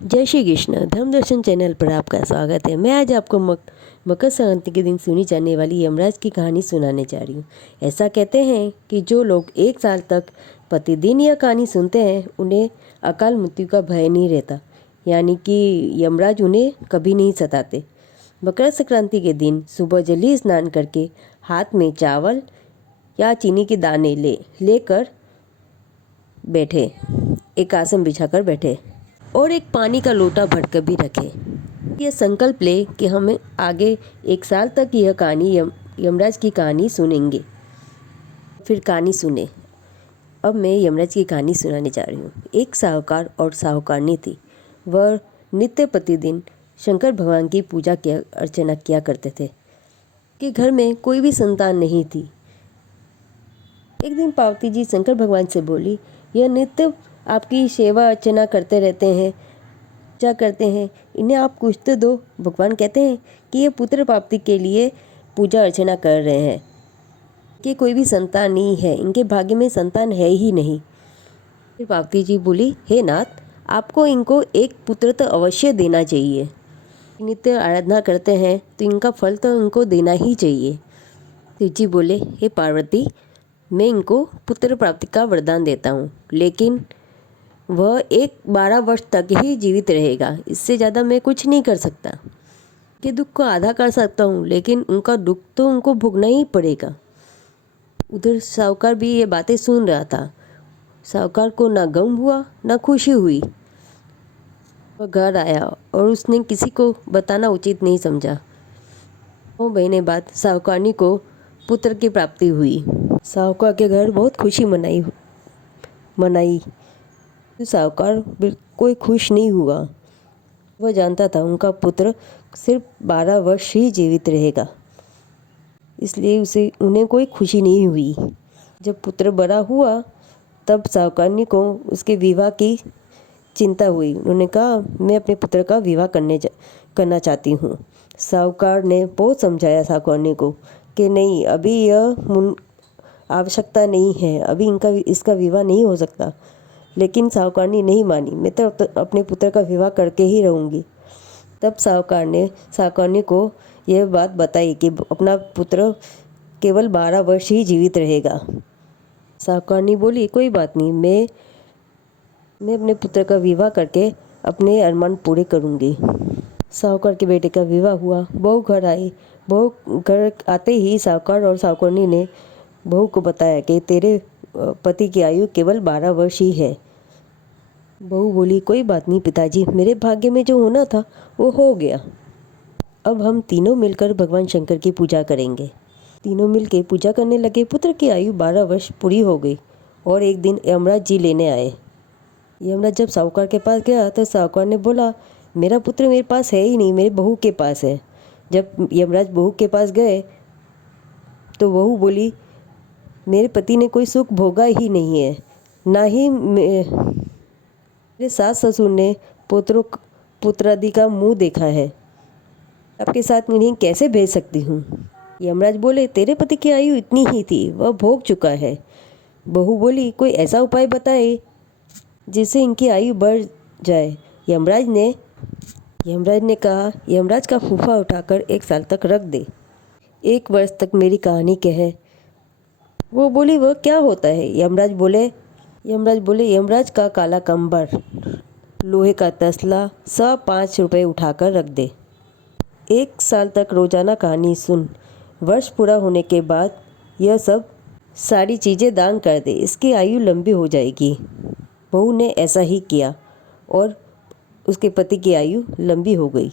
जय श्री कृष्ण। धर्म दर्शन चैनल पर आपका स्वागत है। मैं आज आपको मकर संक्रांति के दिन सुनी जाने वाली यमराज की कहानी सुनाने जा रही हूँ। ऐसा कहते हैं कि जो लोग 1 साल तक प्रतिदिन यह कहानी सुनते हैं उन्हें अकाल मृत्यु का भय नहीं रहता, यानी कि यमराज उन्हें कभी नहीं सताते। मकर संक्रांति के दिन सुबह जल्दी स्नान करके हाथ में चावल या चीनी के दाने लेकर बैठे, एक आसन बिछाकर बैठे और एक पानी का लोटा भरकर भी रखे। यह संकल्प ले कि हम आगे 1 साल तक यह कहानी यमराज की कहानी सुनेंगे। फिर कहानी सुने। अब मैं यमराज की कहानी सुनाने जा रही हूँ। एक साहूकार और साहूकारनी थी। वह नित्य प्रतिदिन शंकर भगवान की पूजा अर्चना किया करते थे कि घर में कोई भी संतान नहीं थी। एक दिन पार्वती जी शंकर भगवान से बोली, यह नित्य आपकी सेवा अर्चना करते रहते हैं, पूजा करते हैं, इन्हें आप कुछ तो दो। भगवान कहते हैं कि ये पुत्र प्राप्ति के लिए पूजा अर्चना कर रहे हैं, कि कोई भी संतान नहीं है, इनके भाग्य में संतान है ही नहीं। फिर पार्वती जी बोली, हे नाथ, आपको इनको एक पुत्र तो अवश्य देना चाहिए। नित्य आराधना करते हैं तो इनका फल तो इनको देना ही चाहिए। शिव जी बोले, हे पार्वती, मैं इनको पुत्र प्राप्ति का वरदान देता हूँ, लेकिन वह 12 वर्ष तक ही जीवित रहेगा। इससे ज़्यादा मैं कुछ नहीं कर सकता। कि दुख को आधा कर सकता हूँ, लेकिन उनका दुख तो उनको भोगना ही पड़ेगा। उधर साहूकार भी ये बातें सुन रहा था। साहूकार को ना गम हुआ ना खुशी हुई। वह घर आया और उसने किसी को बताना उचित नहीं समझा। 9 महीने बाद साहूकारनी को पुत्र की प्राप्ति हुई। साहूकार के घर बहुत खुशी मनाई। साहूकार कोई खुश नहीं हुआ। वह जानता था उनका पुत्र सिर्फ 12 वर्ष ही जीवित रहेगा, इसलिए उन्हें कोई खुशी नहीं हुई। जब पुत्र बड़ा हुआ तब साहूकारनी को उसके विवाह की चिंता हुई। उन्होंने कहा, मैं अपने पुत्र का विवाह करना चाहती हूँ। साहूकार ने बहुत समझाया साहूकारनी को कि नहीं, अभी यह आवश्यकता नहीं है, अभी इसका विवाह नहीं हो सकता। लेकिन साहूकारनी नहीं मानी। मैं तो अपने पुत्र का विवाह करके ही रहूँगी। तब साहूकार ने साहूकारनी को यह बात बताई कि अपना पुत्र केवल 12 वर्ष ही जीवित रहेगा। साहूकारनी बोली, कोई बात नहीं, मैं अपने पुत्र का विवाह करके अपने अरमान पूरे करूँगी। साहूकार के बेटे का विवाह हुआ। बहू घर आई। बहू घर आते ही साहूकार और साहूकारनी ने बहू को बताया कि तेरे पति की आयु केवल 12 वर्ष ही है। बहू बोली, कोई बात नहीं पिताजी, मेरे भाग्य में जो होना था वो हो गया। अब हम तीनों मिलकर भगवान शंकर की पूजा करेंगे। तीनों मिलकर पूजा करने लगे। पुत्र की आयु 12 वर्ष पूरी हो गई और एक दिन यमराज जी लेने आए। यमराज जब साहूकार के पास गया तो साहूकार ने बोला, मेरा पुत्र मेरे पास है ही नहीं, मेरी बहू के पास है। जब यमराज बहू के पास गए तो बहू बोली, मेरे पति ने कोई सुख भोगा ही नहीं है, ना ही मेरे सास ससुर ने पुत्रादि का मुंह देखा है। आपके साथ इन्हें कैसे भेज सकती हूँ। यमराज बोले, तेरे पति की आयु इतनी ही थी, वह भोग चुका है। बहू बोली, कोई ऐसा उपाय बताए जिससे इनकी आयु बढ़ जाए। यमराज ने कहा, यमराज का फूफा उठाकर 1 साल तक रख दे, 1 वर्ष तक मेरी कहानी कहे। वो बोली, वह क्या होता है। यमराज बोले, यमराज का काला कंबर, लोहे का तसला, सब 5 रुपये उठाकर रख दे। 1 साल तक रोजाना कहानी सुन। वर्ष पूरा होने के बाद यह सब सारी चीज़ें दान कर दे, इसकी आयु लंबी हो जाएगी। बहू ने ऐसा ही किया और उसके पति की आयु लंबी हो गई।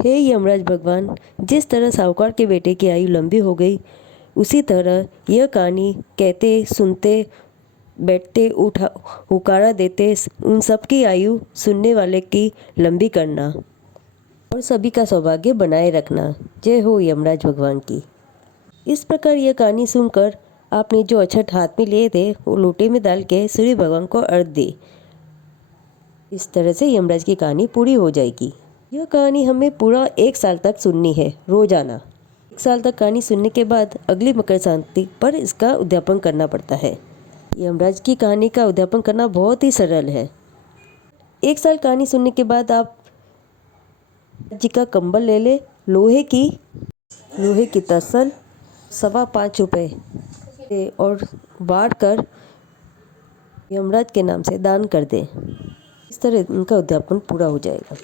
हे यमराज भगवान, जिस तरह साहूकार के बेटे की आयु लंबी हो गई, उसी तरह यह कहानी कहते, सुनते, बैठते, हुकारा देते उन सब की आयु सुनने वाले की लंबी करना और सभी का सौभाग्य बनाए रखना। जय हो यमराज भगवान की। इस प्रकार यह कहानी सुनकर आपने जो अक्षत हाथ में लिए थे वो लोटे में डाल के सूर्य भगवान को अर्घ दे। इस तरह से यमराज की कहानी पूरी हो जाएगी। यह कहानी हमें पूरा 1 साल तक सुननी है, रोजाना। 1 साल तक कहानी सुनने के बाद अगली मकर संक्रांति पर इसका उद्यापन करना पड़ता है। यमराज की कहानी का उद्यापन करना बहुत ही सरल है। 1 साल कहानी सुनने के बाद आप जी का कंबल ले ले, लोहे की तसल 5.25 रुपये और बांट कर यमराज के नाम से दान कर दे। इस तरह उनका उद्यापन पूरा हो जाएगा।